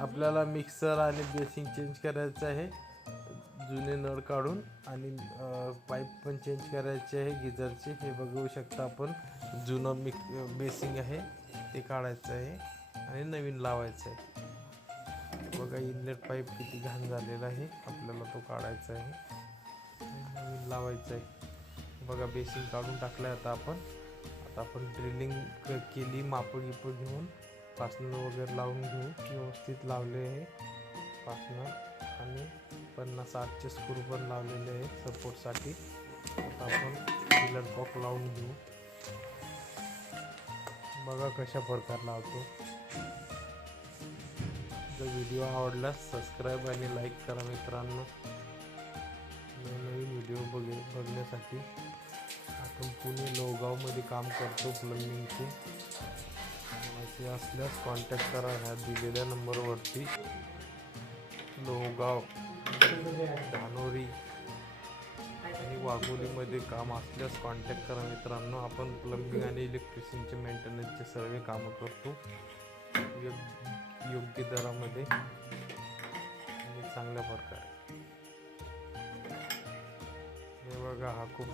आपल्याला मिक्सर आणि basin change करायचं आहे, जुने नळ काढून, आणि पाईप पण चेंज करायचे आहे गिझरचे. हे बघू शकता आपण, जुनं बेसिंग आहे ते काढायचं आहे आणि नवीन लावायचं आहे. बघा इनलेट पाईप किती घाण झालेला आहे, आपल्याला तो काढायचा आहे, नवीन लावायचं आहे. बघा बेसिंग काढून टाकलं आहे. आता आपण ड्रिलिंग केली, मापं घेऊन फासनर वगैरे लावून घेऊ. व्यवस्थित लावले आहे फासनर, आणि 50-60चे स्क्रू पण लावलेले आहे सपोर्टसाठी. आता आपण पिलर कॉक लावून घेऊ. बघा कशा प्रकार लावतो. जर व्हिडिओ आवडल्यास सबस्क्राईब आणि लाईक करा मित्रांनो. नवीन व्हिडिओ बघण्यासाठी. आपण पुणे लोहगावमध्ये काम करतो प्लंबिंगचे. असे असल्यास कॉन्टॅक्ट करा ह्या दिलेल्या नंबरवरती. लोहगाव, धानोरी आणि वाघोलीमध्ये काम असल्यास कॉन्टॅक्ट करा मित्रांनो. आपण प्लंबिंग आणि इलेक्ट्रिशियनचे मेंटेनन्सचे सर्व कामं करतो योग्य दरामध्ये आणि चांगल्या प्रकारे. हे बघा, हा खूप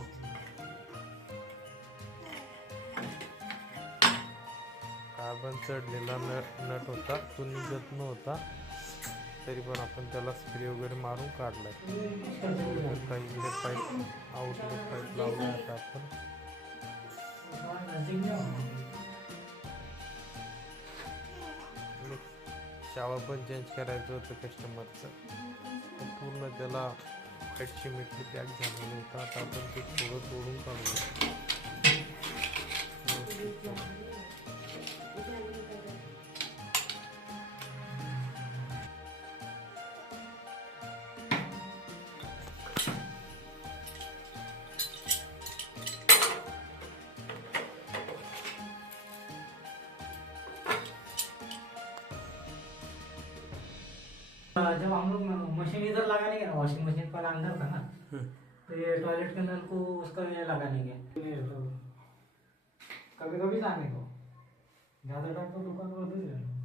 कार्बन चढलेला नट होता, तो निघत नव्हता, तरी पण आपण त्याला स्प्रे वगैरे मारून काढलाय. काही इनलेट पाईप, आउटलेट पाईप लावला आता आपण. शावर पण चेंज करायचं होतं कस्टमरचं, पूर्ण त्याला व्हाईट सिमेंटने पॅक झालेलं होतं. आता आपण ते थोडं तोडून काढूया. जब हम लोग मशीन इधर लगाने गए, वॉशिंग मशीन पर अंदर था ना, तो ये टॉयलेट के नल को उसका ये लगाने गए, तो कभी कभी जाने को ज़्यादा टाइम तो दुकान बंद हो जाए।